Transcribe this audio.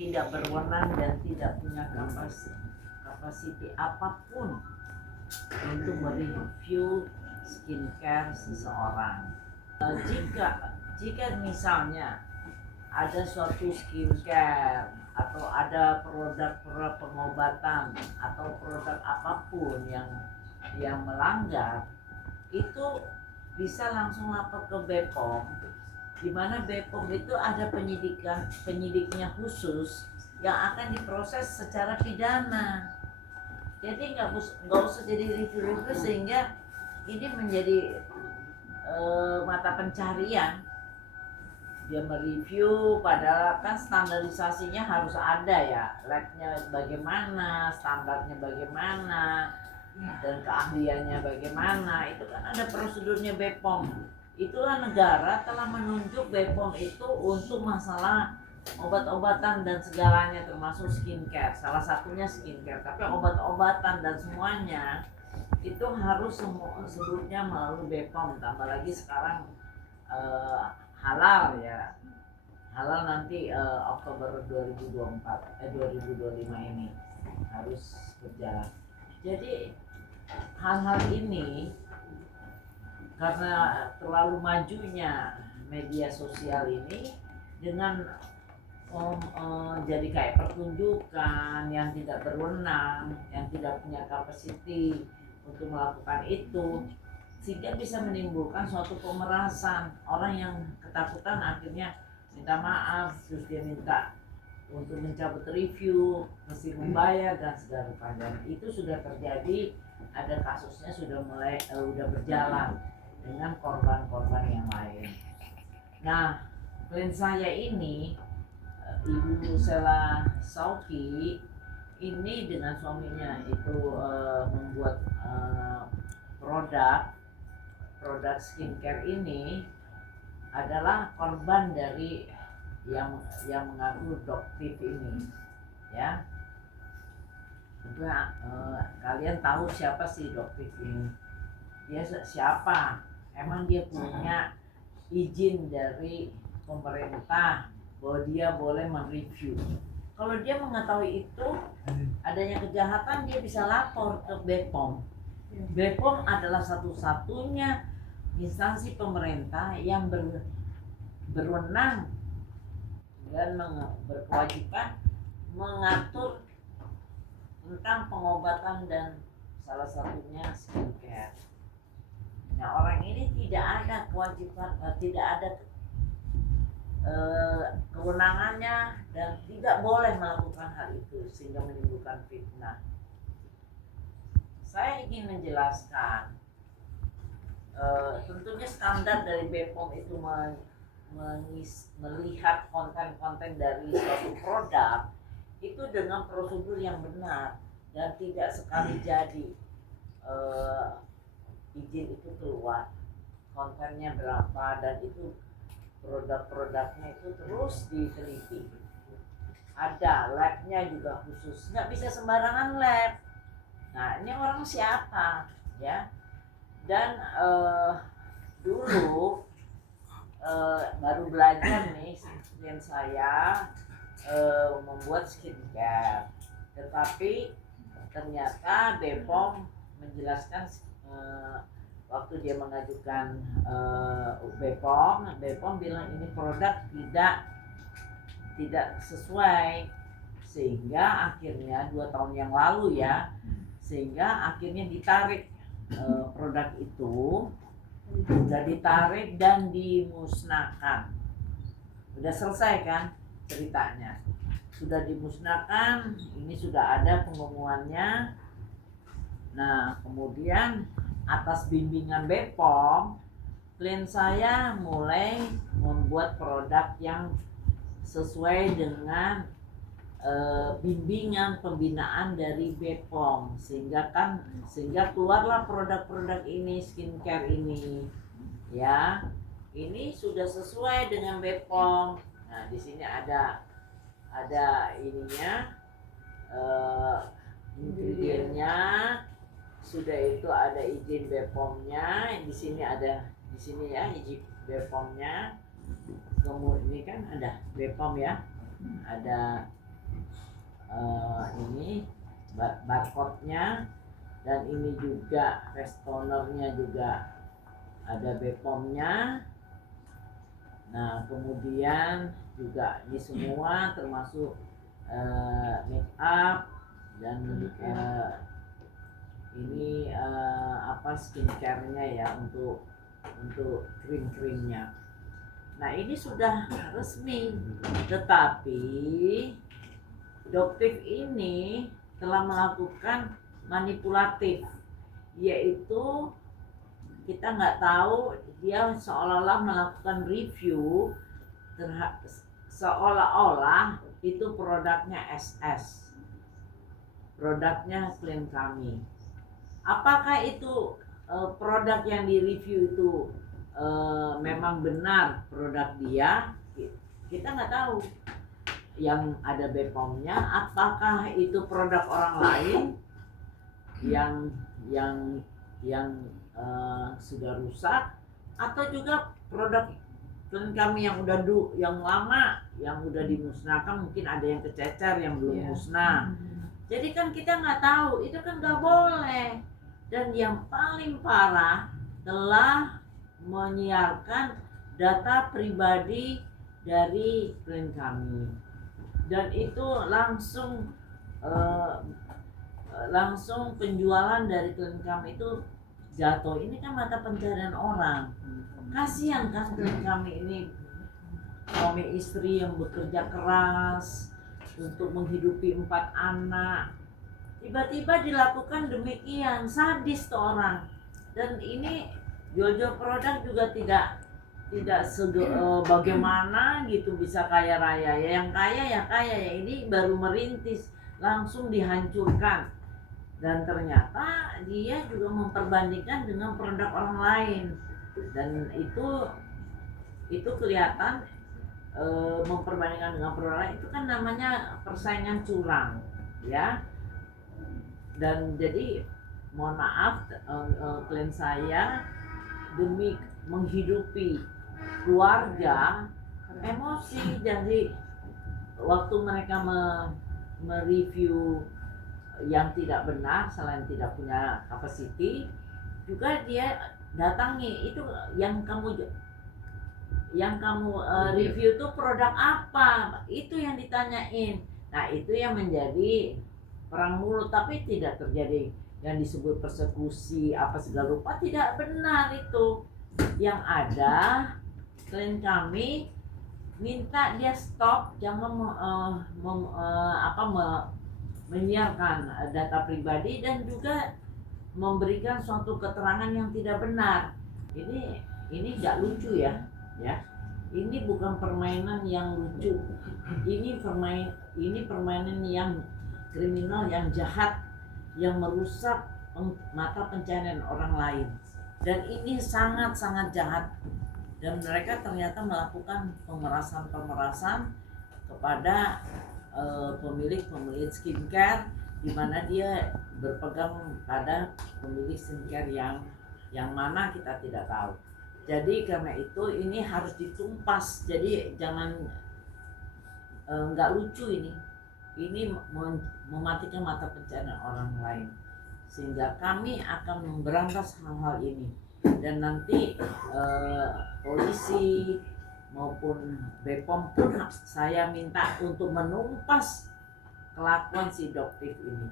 tidak berwenang dan tidak punya kapasiti apapun untuk mereview skincare seseorang. Jika misalnya ada suatu skincare atau ada produk pengobatan atau produk apapun yang melanggar, itu bisa langsung lapor ke BPOM, di mana BPOM itu ada penyidiknya khusus yang akan diproses secara pidana. Jadi nggak usah jadi review sehingga ini menjadi mata pencarian. Dia mereview, padahal kan standarisasinya harus ada ya, labnya bagaimana, standarnya bagaimana, dan keahliannya bagaimana, itu kan ada prosedurnya BPOM. Itulah negara telah menunjuk BPOM itu untuk masalah obat-obatan dan segalanya, termasuk skincare, salah satunya skincare, tapi obat-obatan dan semuanya itu harus sebelumnya melalui BPOM, tambah lagi sekarang halal ya, halal nanti Oktober 2025 ini harus berjalan. Jadi hal-hal ini karena terlalu majunya media sosial ini dengan jadi kayak pertunjukan yang tidak berwenang, yang tidak punya kapasiti untuk melakukan itu, sehingga bisa menimbulkan suatu pemerasan. Orang yang ketakutan akhirnya minta maaf, terus dia minta untuk mencabut review, mesti membayar dan segala macam. Itu sudah terjadi, ada kasusnya sudah berjalan dengan korban-korban yang lain. Nah, klien saya ini Ibu Sela Sauki ini dengan suaminya itu membuat produk skincare ini adalah korban dari yang mengaku doktif ini, ya. Tentunya kalian tahu siapa sih doktif ini? Dia siapa? Emang dia punya izin dari pemerintah bahwa dia boleh mereview? Kalau dia mengetahui itu adanya kejahatan, dia bisa lapor ke BPOM. BPOM adalah satu-satunya instansi pemerintah yang berwenang dan berkewajiban mengatur tentang pengobatan dan salah satunya skincare. Nah, orang ini tidak ada kewajiban, tidak ada kewenangannya dan tidak boleh melakukan hal itu sehingga menimbulkan fitnah. Saya ingin menjelaskan, tentunya standar dari BPOM itu melihat konten-konten dari suatu produk itu dengan prosedur yang benar dan tidak sekali jadi izin itu keluar, kontennya berapa, dan itu produk-produknya itu terus diteliti. Ada labnya juga khusus, nggak bisa sembarangan lab. Nah, ini orang siapa ya? Dan dulu baru belajar nih klien saya membuat skincare, tetapi ternyata BPOM menjelaskan waktu dia mengajukan BPOM bilang ini produk tidak sesuai, sehingga akhirnya 2 tahun yang lalu ya, sehingga akhirnya ditarik produk itu, sudah ditarik dan dimusnahkan. Sudah selesai kan ceritanya, sudah dimusnahkan, ini sudah ada pengumumannya. Nah, kemudian atas bimbingan BPOM, klien saya mulai membuat produk yang sesuai dengan bimbingan pembinaan dari BPOM, sehingga keluarlah produk-produk ini, skincare ini, ya. Ini sudah sesuai dengan BPOM. Nah, di sini ada ininya, ingredientnya, sudah itu ada izin BPOM-nya. Di sini ya izin BPOM-nya. Kemudian ini kan ada BPOM ya, ada ini barcode-nya, dan ini juga restonernya juga ada BPOM-nya. Nah kemudian juga ini semua termasuk make up dan ini skincare-nya ya, untuk krim-krimnya. Nah ini sudah resmi, tetapi Doktif ini telah melakukan manipulatif, yaitu kita nggak tahu, dia seolah-olah melakukan review seolah-olah itu produknya SS, produknya klien kami. Apakah itu produk yang direview itu memang benar produk dia? Kita nggak tahu. Yang ada BPOM-nya, apakah itu produk orang lain yang sudah rusak, atau juga produk klien kami yang lama yang udah dimusnahkan, mungkin ada yang kececer yang belum musnah. Jadi kan kita nggak tahu, itu kan nggak boleh. Dan yang paling parah, telah menyiarkan data pribadi dari klien kami, dan itu langsung penjualan dari klien kami itu jatuh. Ini kan mata pencarian orang. Kasihan kan klien kami ini, suami istri yang bekerja keras untuk menghidupi 4 anak, tiba-tiba dilakukan demikian. Sadis tuh orang. Dan ini jual-jual produk juga tidak bagaimana gitu bisa kaya raya ya. Yang kaya ya, ini baru merintis langsung dihancurkan. Dan ternyata dia juga memperbandingkan dengan produk orang lain, dan itu kelihatan memperbandingkan dengan produk lain, itu kan namanya persaingan curang ya. Dan jadi mohon maaf, klien saya demi menghidupi keluarga emosi. Jadi waktu mereka mereview yang tidak benar, selain tidak punya capacity, juga dia datangi, itu yang kamu review itu produk apa, itu yang ditanyain. Nah itu yang menjadi perang mulut, tapi tidak terjadi yang disebut persekusi apa segala rupa, tidak benar itu. Yang ada klien kami minta dia stop, jangan menyiarkan data pribadi dan juga memberikan suatu keterangan yang tidak benar. Ini nggak lucu ya. Ini bukan permainan yang lucu. Ini permainan yang kriminal, yang jahat, yang merusak mata pencaharian orang lain. Dan ini sangat-sangat jahat. Dan mereka ternyata melakukan pemerasan kepada pemilik skincare, di mana dia berpegang pada pemilik skincare yang mana kita tidak tahu. Jadi karena itu ini harus ditumpas. Jadi jangan, nggak lucu ini mematikan mata pencaharian orang lain. Sehingga kami akan memberantas hal-hal ini, dan nanti polisi maupun BPOM pun saya minta untuk menumpas kelakuan si Doktif ini.